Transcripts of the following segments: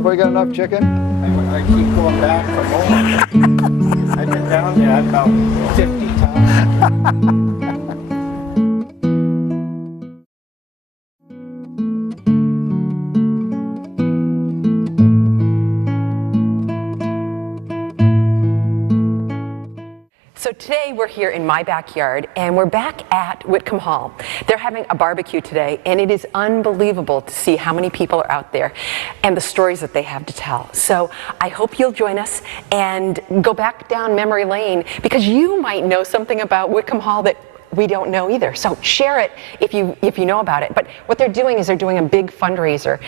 Everybody got enough chicken? I keep going back for more. I've been down there about 50 times. So today we're here in my backyard and we're back at Whitcomb Hall. They're having a barbecue today and it is unbelievable to see how many people are out there and the stories that they have to tell. So I hope you'll join us and go back down memory lane because you might know something about Whitcomb Hall that we don't know either. So share it if you know about it. But what they're doing is they're doing a big fundraiser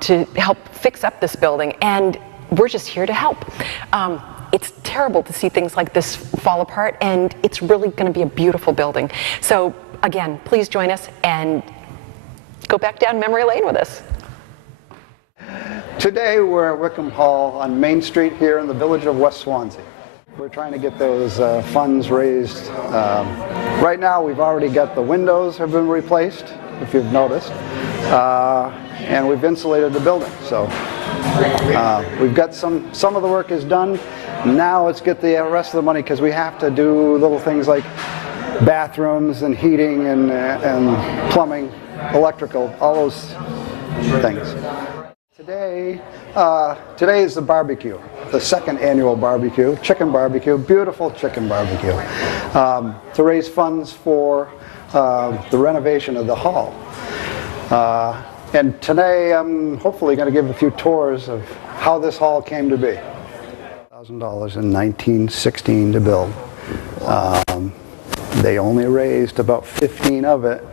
to help fix up this building, and we're just here to help. It's terrible to see things like this fall apart, and it's really going to be a beautiful building. So again, please join us and go back down memory lane with us. Today we're at Whitcomb Hall on Main Street here in the village of West Swanzey. We're trying to get those funds raised. Right now we've already got the windows have been replaced, if you've noticed, and we've insulated the building. So we've got some of the work is done. Now let's get the rest of the money because we have to do little things like bathrooms and heating and plumbing, electrical, all those things. Today is the barbecue, the second annual barbecue, chicken barbecue, beautiful chicken barbecue, to raise funds for the renovation of the hall. And today I'm hopefully going to give a few tours of how this hall came to be. $1,000 in 1916 to build. They only raised about 15 of it.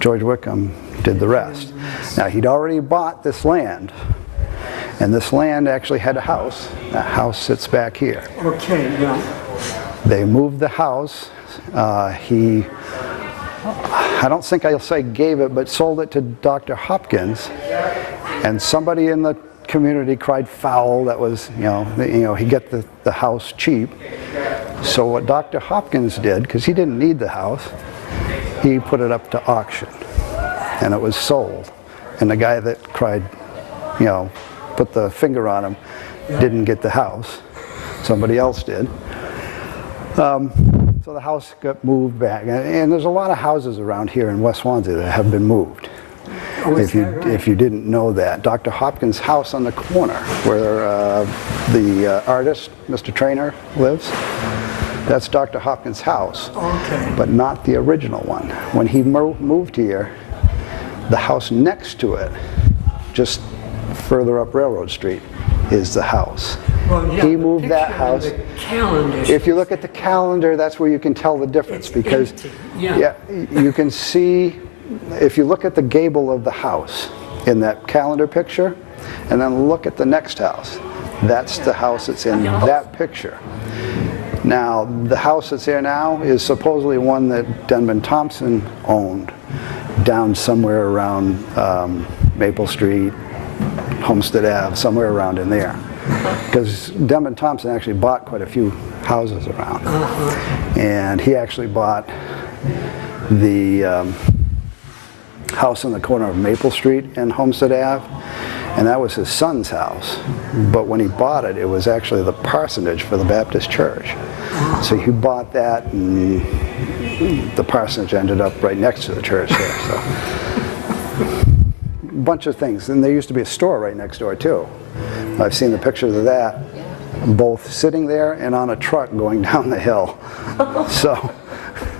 George Whitcomb did the rest. Now he'd already bought this land, and this land actually had a house. That house sits back here. Okay, yeah. They moved the house. I don't think I'll say gave it, but sold it to Dr. Hopkins, and somebody in the community cried foul. That was, he got the house cheap. So what Dr. Hopkins did, because he didn't need the house, he put it up to auction, and it was sold. And the guy that cried, put the finger on him, didn't get the house. Somebody else did. So the house got moved back, and there's a lot of houses around here in West Swanzey that have been moved. If you didn't know that, Dr. Hopkins' house on the corner, where the artist, Mr. Trainer, lives, that's Dr. Hopkins' house, but not the original one. When he moved here, the house next to it, just further up Railroad Street, is the house. Well, yeah, he moved that house. If you look at the calendar, that's where you can tell the difference, because you can see, if you look at the gable of the house in that calendar picture, and then look at the next house, that's the house that's in that picture. Now, the house that's there now is supposedly one that Denman Thompson owned down somewhere around Maple Street, Homestead Ave, somewhere around in there. Because Denman Thompson actually bought quite a few houses around. And he actually bought the house on the corner of Maple Street and Homestead Ave, and that was his son's house. But when he bought it, it was actually the parsonage for the Baptist church. So he bought that, and the parsonage ended up right next to the church there. So a bunch of things. And there used to be a store right next door too. I've seen the pictures of that, both sitting there and on a truck going down the hill. So,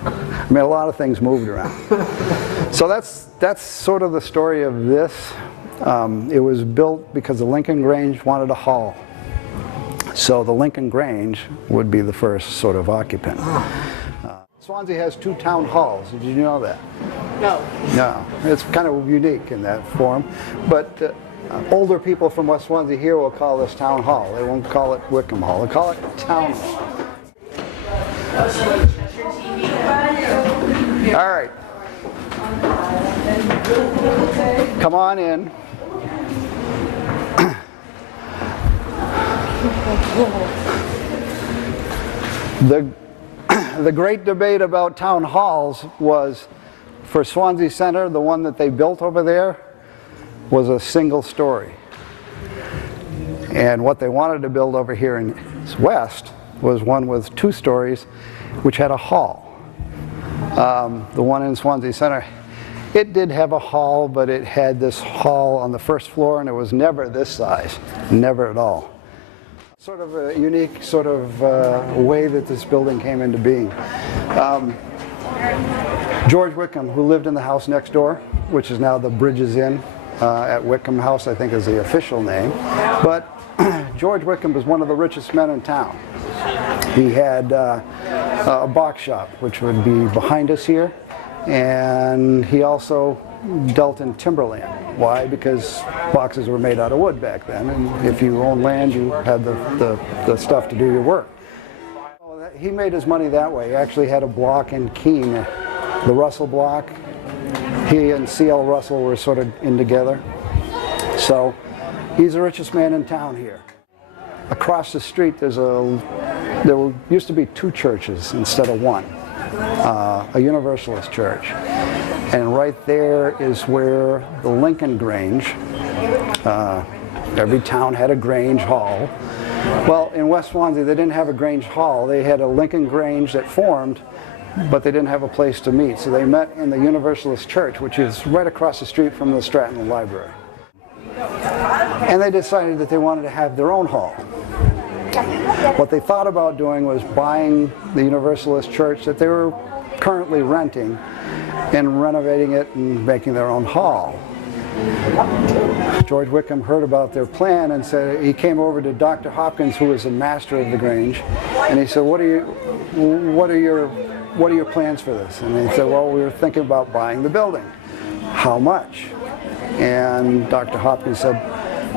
I mean, a lot of things moved around. So that's sort of the story of this. It was built because the Lincoln Grange wanted a hall. So the Lincoln Grange would be the first sort of occupant. Swanzey has 2 town halls. Did you know that? No. No. It's kind of unique in that form. But older people from West Swanzey here will call this Town Hall. They won't call it Whitcomb Hall. They'll call it Town Hall. All right. Come on in. The great debate about town halls was, for Swanzey Center, the one that they built over there was a single story. And what they wanted to build over here in west was one with 2 stories, which had a hall. The one in Swanzey Center, it did have a hall, but it had this hall on the first floor, and it was never this size, never at all. Sort of a unique sort of way that this building came into being. George Whitcomb, who lived in the house next door, which is now the Bridges Inn at Whitcomb House, I think is the official name. But George Whitcomb was one of the richest men in town. He had a box shop, which would be behind us here, and he also dealt in timberland. Why? Because boxes were made out of wood back then, and if you owned land, you had the stuff to do your work. He made his money that way. He actually had a block in Keene, the Russell block. He and C.L. Russell were sort of in together. So he's the richest man in town here. Across the street, there used to be 2 churches instead of 1, a Universalist church. And right there is where the Lincoln Grange, every town had a Grange Hall. Well, in West Swansea, they didn't have a Grange Hall. They had a Lincoln Grange that formed, but they didn't have a place to meet. So they met in the Universalist Church, which is right across the street from the Stratton Library. And they decided that they wanted to have their own hall. What they thought about doing was buying the Universalist Church that they were currently renting and renovating it and making their own hall. George Whitcomb heard about their plan and said, he came over to Dr. Hopkins, who was the master of the Grange, and he said, what are your plans for this? And he said, well, we were thinking about buying the building. How much? And Dr. Hopkins said,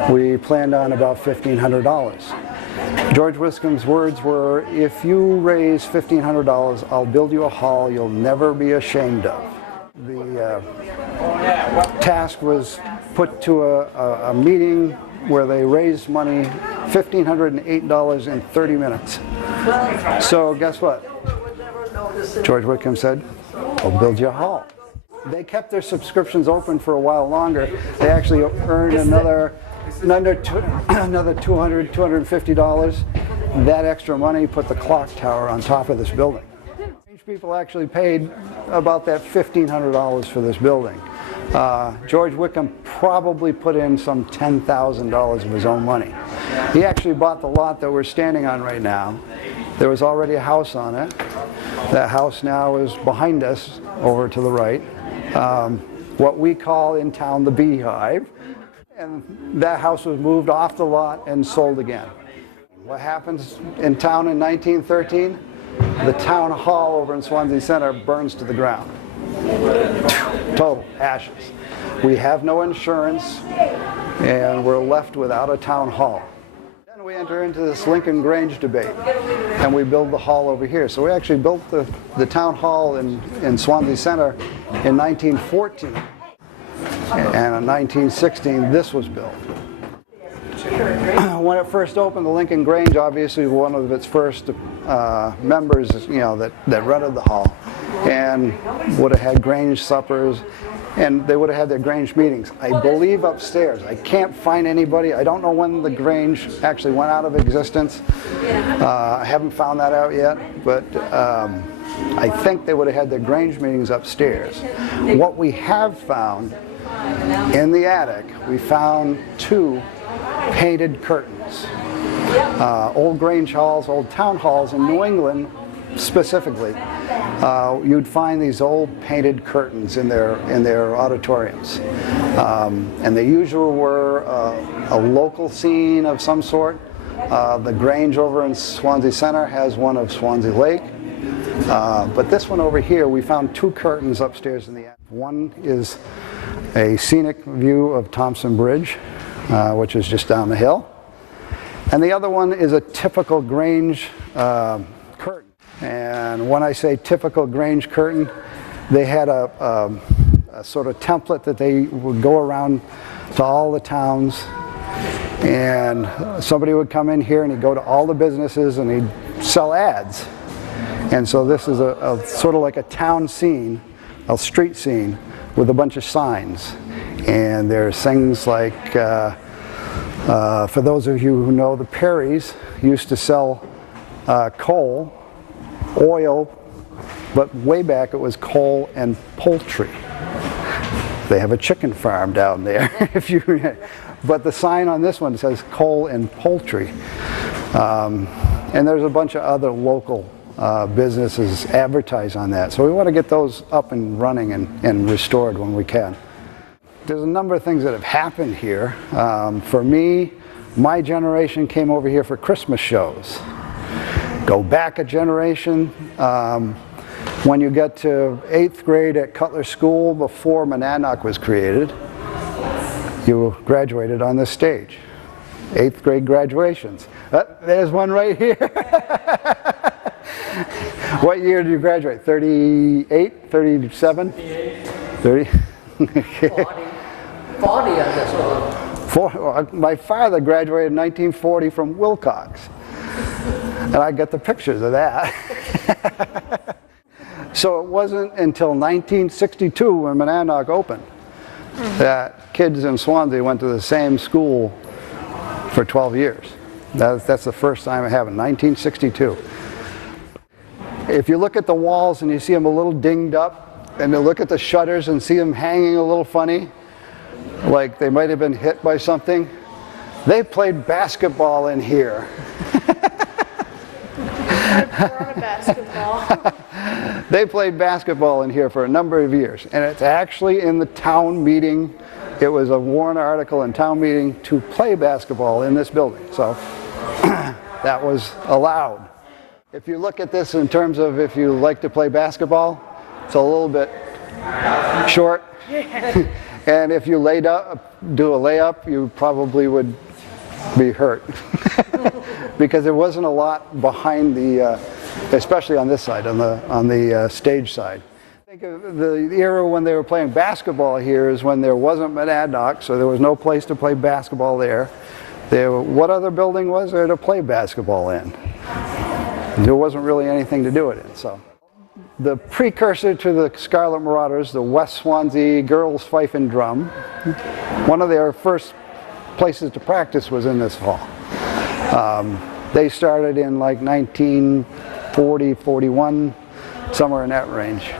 we planned on about $1,500. George Whitcomb's words were, if you raise $1,500, I'll build you a hall you'll never be ashamed of. The task was put to a meeting where they raised money, $1,508 in 30 minutes. So guess what? George Whitcomb said, I'll build you a hall. They kept their subscriptions open for a while longer. They actually earned another $200, $250. That extra money put the clock tower on top of this building. People actually paid about that $1,500 for this building. George Whitcomb probably put in some $10,000 of his own money. He actually bought the lot that we're standing on right now. There was already a house on it. That house now is behind us, over to the right. What we call in town the Beehive. And that house was moved off the lot and sold again. What happens in town in 1913? The town hall over in Swanzey Center burns to the ground. Total ashes. We have no insurance, and we're left without a town hall. Then we enter into this Lincoln Grange debate, and we build the hall over here. So we actually built the town hall in Swanzey Center in 1914, and in 1916 this was built. When it first opened, the Lincoln Grange, obviously one of its first members, that rented the hall, and would have had Grange suppers, and they would have had their Grange meetings. I believe upstairs. I can't find anybody. I don't know when the Grange actually went out of existence. I haven't found that out yet, but I think they would have had their Grange meetings upstairs. What we have found in the attic, we found 2 painted curtains. Old Grange halls, old town halls in New England specifically, you'd find these old painted curtains in their auditoriums. And they usually were a local scene of some sort. The Grange over in Swanzey Center has one of Swanzey Lake. But this one over here, we found 2 curtains upstairs in the attic. One is a scenic view of Thompson Bridge, which is just down the hill. And the other one is a typical Grange curtain. And when I say typical Grange curtain, they had a sort of template that they would go around to all the towns, and somebody would come in here and he'd go to all the businesses and he'd sell ads. And so this is a sort of like a town scene, a street scene with a bunch of signs. And there's things like For those of you who know, the Perrys used to sell coal, oil, but way back it was coal and poultry. They have a chicken farm down there. But the sign on this one says coal and poultry. And there's a bunch of other local businesses advertise on that. So we want to get those up and running and restored when we can. There's a number of things that have happened here. For me, my generation came over here for Christmas shows. Go back a generation, when you get to 8th grade at Cutler School before Monadnock was created, you graduated on this stage. 8th grade graduations. There's one right here. What year did you graduate? 38? 37? 30? 40 on this one. My father graduated in 1940 from Wilcox. And I got the pictures of that. So it wasn't until 1962 when Monadnock opened that kids in Swanzey went to the same school for 12 years. That's the first time it happened, 1962. If you look at the walls and you see them a little dinged up, and you look at the shutters and see them hanging a little funny, like they might have been hit by something, they played basketball in here. Basketball. They played basketball in here for a number of years, and it's actually in the town meeting. It was a Warren article in town meeting to play basketball in this building, so that was allowed. If you look at this in terms of if you like to play basketball, it's a little bit short, and if you do a layup, you probably would be hurt because there wasn't a lot behind the, especially on this side, on the stage side. I think of the era when they were playing basketball here is when there wasn't Monadnock, so there was no place to play basketball there. What other building was there to play basketball in? There wasn't really anything to do it in. So, the precursor to the Scarlet Marauders, the West Swanzey Girls Fife and Drum, one of their first places to practice was in this hall. They started in like 1940, 41, somewhere in that range.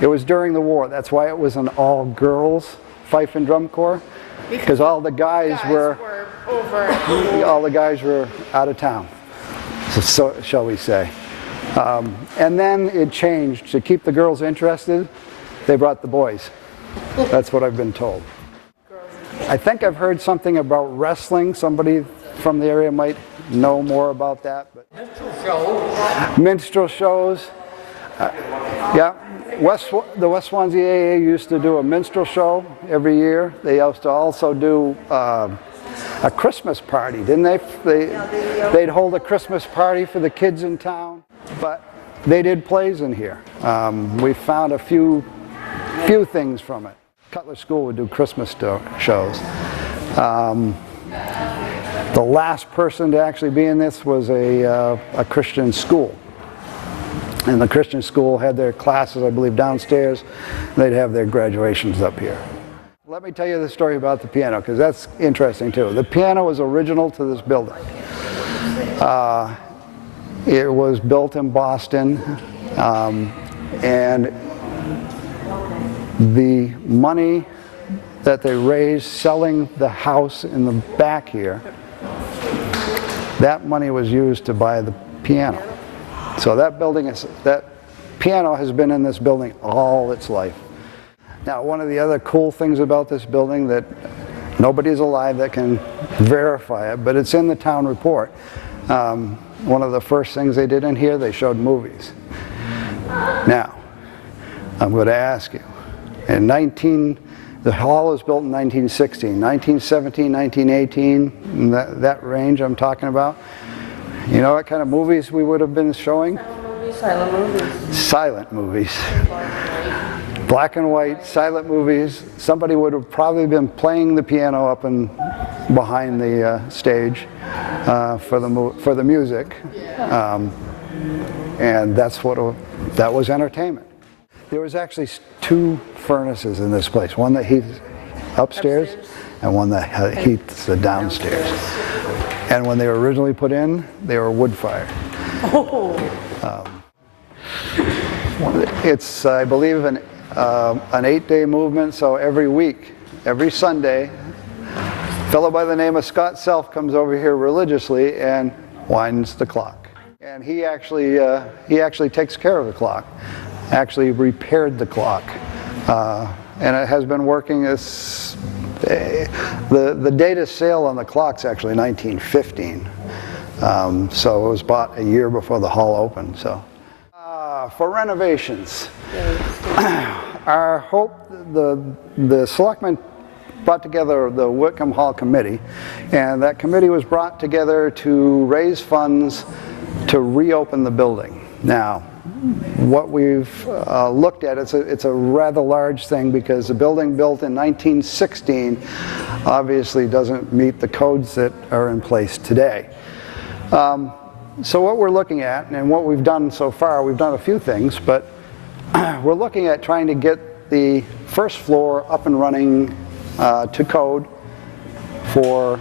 It was during the war. That's why it was an all-girls Fife and Drum Corps, because all the guys were out of town, so shall we say. And then it changed. To keep the girls interested, they brought the boys. That's what I've been told. I think I've heard something about wrestling. Somebody from the area might know more about that. But minstrel shows. Yeah, the West Swansea AA used to do a minstrel show every year. They used to also do a Christmas party, didn't they? They'd hold a Christmas party for the kids in town, but they did plays in here. We found a few things from it. Cutler School would do Christmas shows. The last person to actually be in this was a Christian school. And the Christian school had their classes, I believe, downstairs. They'd have their graduations up here. Let me tell you the story about the piano, because that's interesting too. The piano was original to this building. It was built in Boston, and the money that they raised selling the house in the back here, that money was used to buy the piano. So that piano has been in this building all its life. Now, one of the other cool things about this building that nobody's alive that can verify it, but it's in the town report. One of the first things they did in here, they showed movies. Now, I'm going to ask you, the hall was built in 1916, 1917, 1918, that range I'm talking about. You know what kind of movies we would have been showing? Silent movies. Silent movies. Black and white, silent movies. Somebody would have probably been playing the piano up and behind the stage for the music. And that was entertainment. There was actually two furnaces in this place. One that upstairs and one that heats the downstairs. And when they were originally put in, they were wood-fired. Oh. It's, I believe, an 8-day movement, so every week, every Sunday, a fellow by the name of Scott Self comes over here religiously and winds the clock. And he actually takes care of the clock, actually repaired the clock. And it has been working. The date of sale on the clock's actually 1915. So it was bought a year before the hall opened. So for renovations, our hope, the selectmen brought together the Whitcomb Hall committee, and that committee was brought together to raise funds to reopen the building. Now, what we've looked at, it's a rather large thing because the building built in 1916 obviously doesn't meet the codes that are in place today. So what we're looking at, and what we've done so far, we've done a few things, but we're looking at trying to get the first floor up and running to code for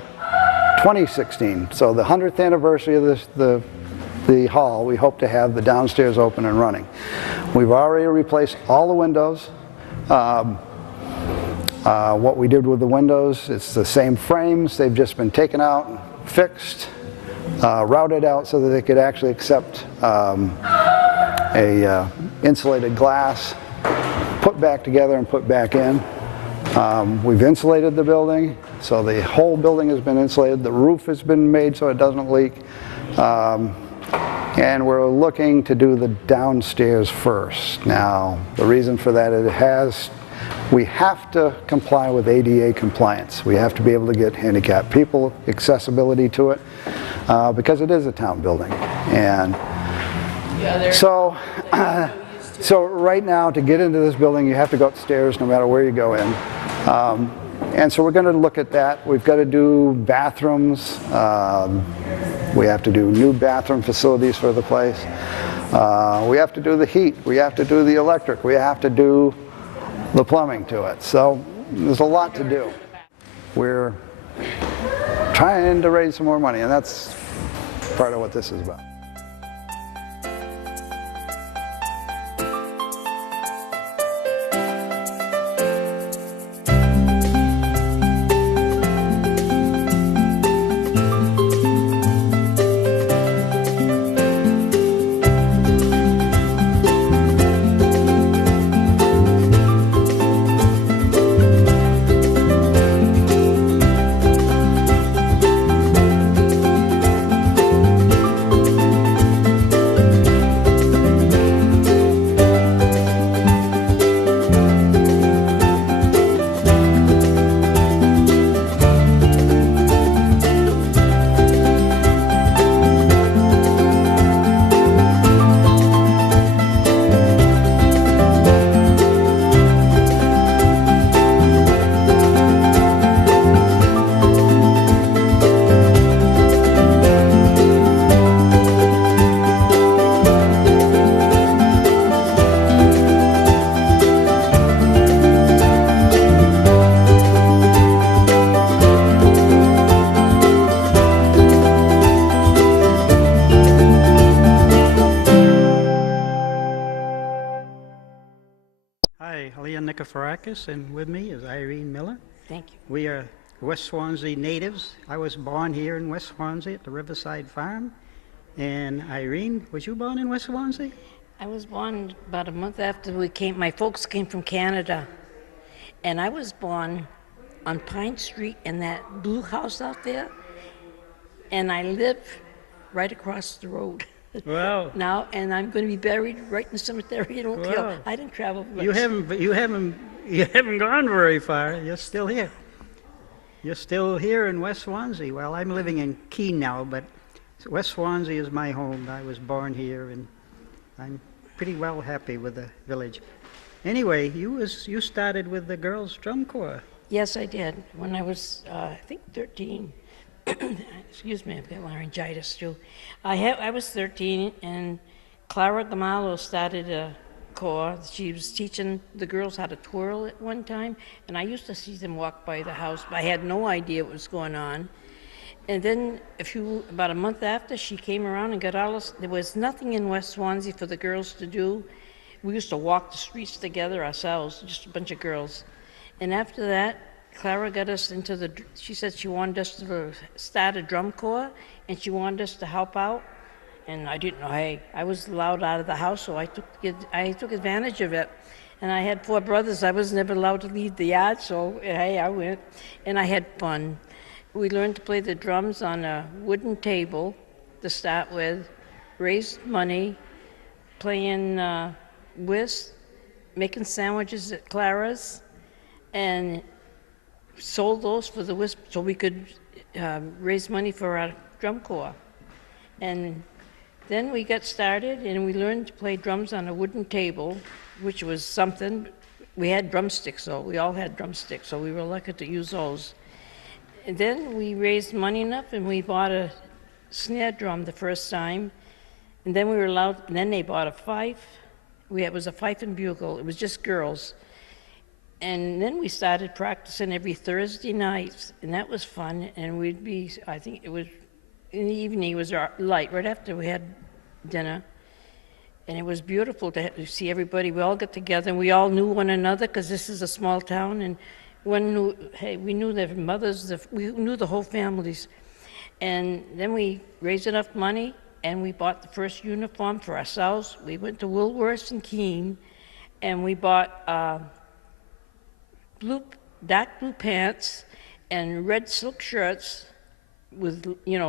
2016. So the 100th anniversary of the hall, we hope to have the downstairs open and running. We've already replaced all the windows. What we did with the windows, it's the same frames. They've just been taken out, fixed, routed out so that they could actually accept insulated glass, put back together and put back in. We've insulated the building, so the whole building has been insulated. The roof has been made so it doesn't leak. And we're looking to do the downstairs first. Now, the reason for that is we have to comply with ADA compliance. We have to be able to get handicapped people accessibility to it because it is a town building. And so right now, to get into this building, you have to go upstairs no matter where you go in. And so we're going to look at that. We've got to do bathrooms. We have to do new bathroom facilities for the place. We have to do the heat. We have to do the electric. We have to do the plumbing to it. So there's a lot to do. We're trying to raise some more money, and that's part of what this is about. And with me is Irene Miller. Thank you. We are West Swanzey natives. I was born here in West Swanzey at the Riverside Farm. And Irene, was you born in West Swanzey? I was born about a month after we came. My folks came from Canada. And I was born on Pine Street in that blue house out there. And I live right across the road. Wow. Now, and I'm going to be buried right in the cemetery. I don't care. I didn't travel much. You haven't gone very far. You're still here. You're still here in West Swanzey. Well, I'm living in Keene now, but West Swanzey is my home. I was born here, and I'm pretty well happy with the village. Anyway, you started with the girls' drum corps. Yes, I did. When I was, I think, 13. Excuse me, I've got laryngitis too. I was 13, and Clara Gamallo started a corps. She was teaching the girls how to twirl at one time, and I used to see them walk by the house, but I had no idea what was going on. And then about a month after, she came around and got all us. There was nothing in West Swansea for the girls to do. We used to walk the streets together ourselves, just a bunch of girls. And after that, Clara got us into she said she wanted us to start a drum corps, and she wanted us to help out. And I didn't know, hey, I was allowed out of the house, so I took advantage of it. And I had 4 brothers. I was never allowed to leave the yard, so hey, I went. And I had fun. We learned to play the drums on a wooden table to start with, raised money, playing whist, making sandwiches at Clara's, and sold those for the whist so we could raise money for our drum corps. And then we got started and we learned to play drums on a wooden table, which was something. We had drumsticks though, we all had drumsticks, so we were lucky to use those. And then we raised money enough and we bought a snare drum the first time. And then we were allowed, and then they bought a fife. It was a fife and bugle, it was just girls. And then we started practicing every Thursday night, and that was fun. And we'd be, I think it was, in the evening, it was light, right after we had dinner. And it was beautiful to see everybody. We all got together, and we all knew one another, because this is a small town, and we knew their mothers, we knew the whole families. And then we raised enough money, and we bought the first uniform for ourselves. We went to Woolworths in Keene, and we bought dark blue pants and red silk shirts with,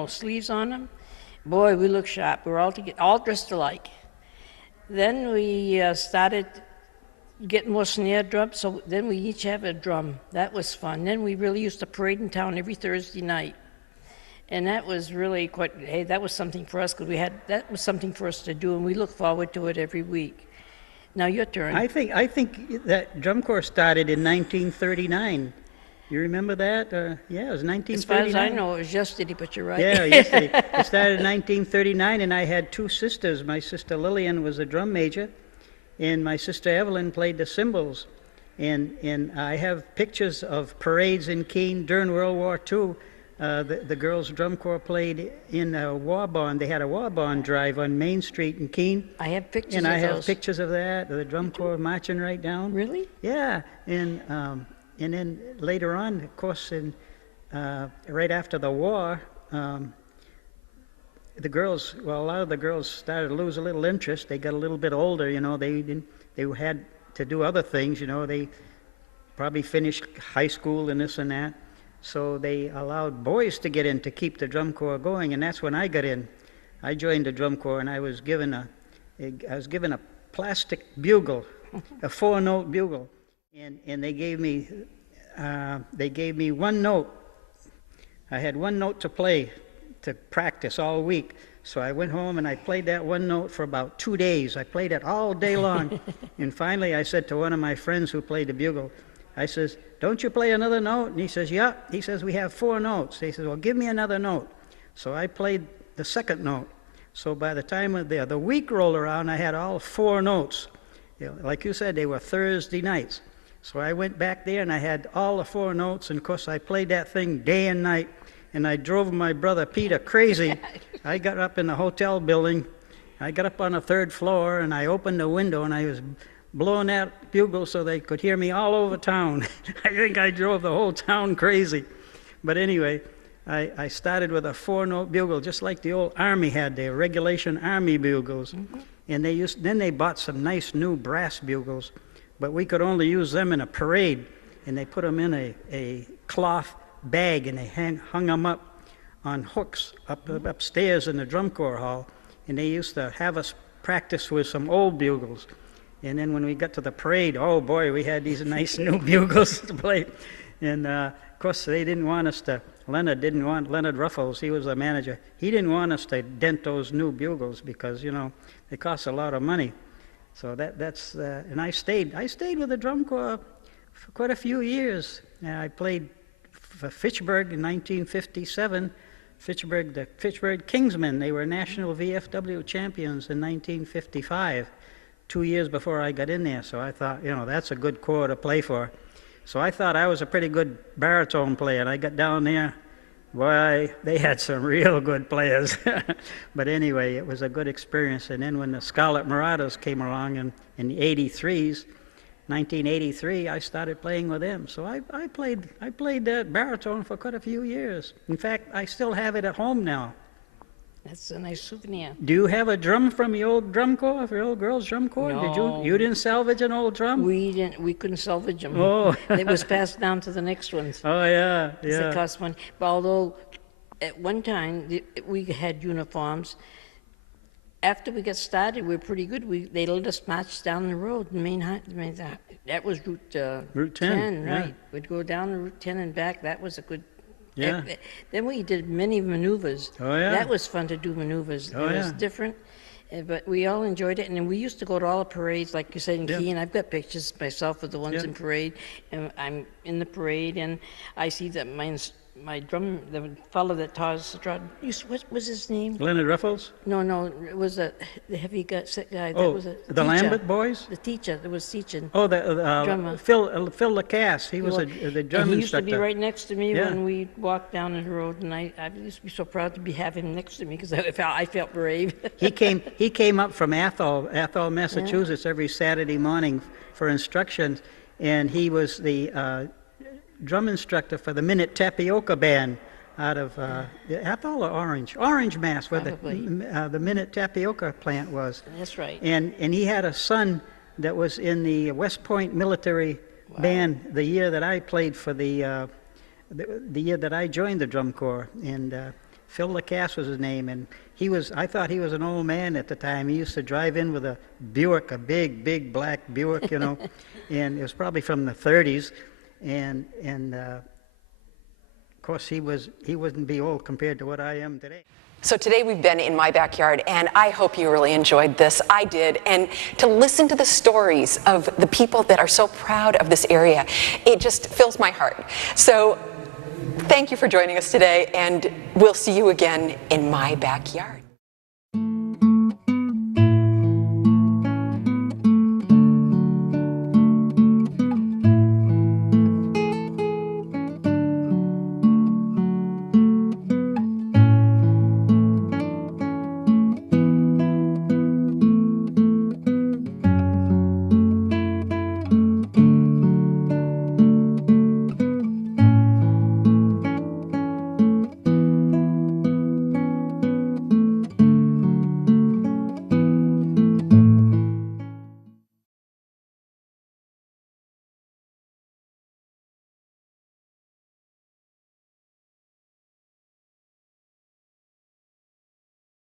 sleeves on them. Boy, we looked sharp. We were all dressed alike. Then we started getting more snare drums, so then we each have a drum. That was fun. Then we really used to parade in town every Thursday night. And that was really that was something for us, because that was something for us to do, and we look forward to it every week. Now your turn. I think that drum corps started in 1939. You remember that? Yeah, it was 1939. As far as I know, it was yesterday, but you're right. Yeah, yesterday. It started in 1939, and I had 2 sisters. My sister Lillian was a drum major, and my sister Evelyn played the cymbals. And I have pictures of parades in Keene during World War II. The girls' drum corps played in a war bond. They had a war bond drive on Main Street in Keene. I have pictures and of I those. have pictures of that, the drum corps marching right down. Really? Yeah, and then later on, of course, right after the war, the girls, a lot of the girls started to lose a little interest. They got a little bit older, they had to do other things, they probably finished high school and this and that. So they allowed boys to get in to keep the drum corps going, and that's when I got in. I joined the drum corps, and I was given a plastic bugle, a 4-note bugle, and they gave me 1 note. I had 1 note to play, to practice all week. So I went home and I played that 1 note for about 2 days. I played it all day long, and finally I said to one of my friends who played the bugle, I says, "Don't you play another note?" And he says, "Yeah." He says, "We have 4 notes." He says, "Well, give me another note." So I played the 2nd note. So by the time of the week rolled around, I had all 4 notes. Like you said, they were Thursday nights. So I went back there and I had all the 4 notes, and of course I played that thing day and night, and I drove my brother Peter crazy. I got up in the hotel building. I got up on the 3rd floor, and I opened the window, and I was blowing that bugle so they could hear me all over town. I think I drove the whole town crazy. But anyway, I started with a 4-note bugle, just like the old Army had their regulation Army bugles. Mm-hmm. And then they bought some nice new brass bugles, but we could only use them in a parade. And they put them in a cloth bag, and they hung them up on hooks upstairs in the drum corps hall. And they used to have us practice with some old bugles. And then when we got to the parade, oh boy, we had these nice new bugles to play. And of course, they didn't want us to, Leonard Ruffles, he was the manager, he didn't want us to dent those new bugles because, they cost a lot of money. So that's, and I stayed with the drum corps for quite a few years. I played for Fitchburg in 1957. The Fitchburg Kingsmen, they were national VFW champions in 1955. 2 years before I got in there. So I thought, you know, that's a good corps to play for. So I thought I was a pretty good baritone player, and I got down there. Boy, they had some real good players. But anyway, it was a good experience. And then when the Scarlet Marauders came along in the 83s, 1983, I started playing with them. So I played that baritone for quite a few years. In fact, I still have it at home now. That's a nice souvenir. Do you have a drum from your old drum corps, your old girls' drum corps? No. You didn't salvage an old drum? We couldn't salvage them. Oh. It was passed down to the next ones. Oh, yeah, It yeah. cost money. But although at one time we had uniforms, after we got started, we were pretty good. They let us march down the road. That was Route 10, yeah. right? We'd go down Route 10 and back. That was a good. Yeah. Then we did many maneuvers. Oh, yeah. That was fun to do maneuvers. Oh, It was yeah. different, but we all enjoyed it. And then we used to go to all the parades, like you said, in Yeah. Keene. I've got pictures myself of the ones Yeah. in parade, and I'm in the parade, and I see that my drum, the fellow that taught us to draw, what was his name? Leonard Ruffles? No, it was the heavy guy, sick guy. That Oh, was a the teacher. Lambert boys? The teacher that was teaching. Oh, Drummer. Phil Lacasse. He was the drum and he used to instructor. be right next to me Yeah. when we walked down the road, and I used to be so proud to have him next to me because I felt brave. He came up from Athol, Massachusetts, every Saturday morning for instructions, and he was the drum instructor for the Minute Tapioca Band out of Athol or Orange, Mass, where the Minute Tapioca plant was. That's right. And he had a son that was in the West Point military band the year that I played for the year that I joined the drum corps. And Phil Lacasse was his name, and I thought he was an old man at the time. He used to drive in with a Buick, a big black Buick, you know, and it was probably from the 30s. And of course, he wouldn't be old compared to what I am today. So today we've been in my backyard, and I hope you really enjoyed this. I did. And to listen to the stories of the people that are so proud of this area, it just fills my heart. So thank you for joining us today, and we'll see you again in my backyard.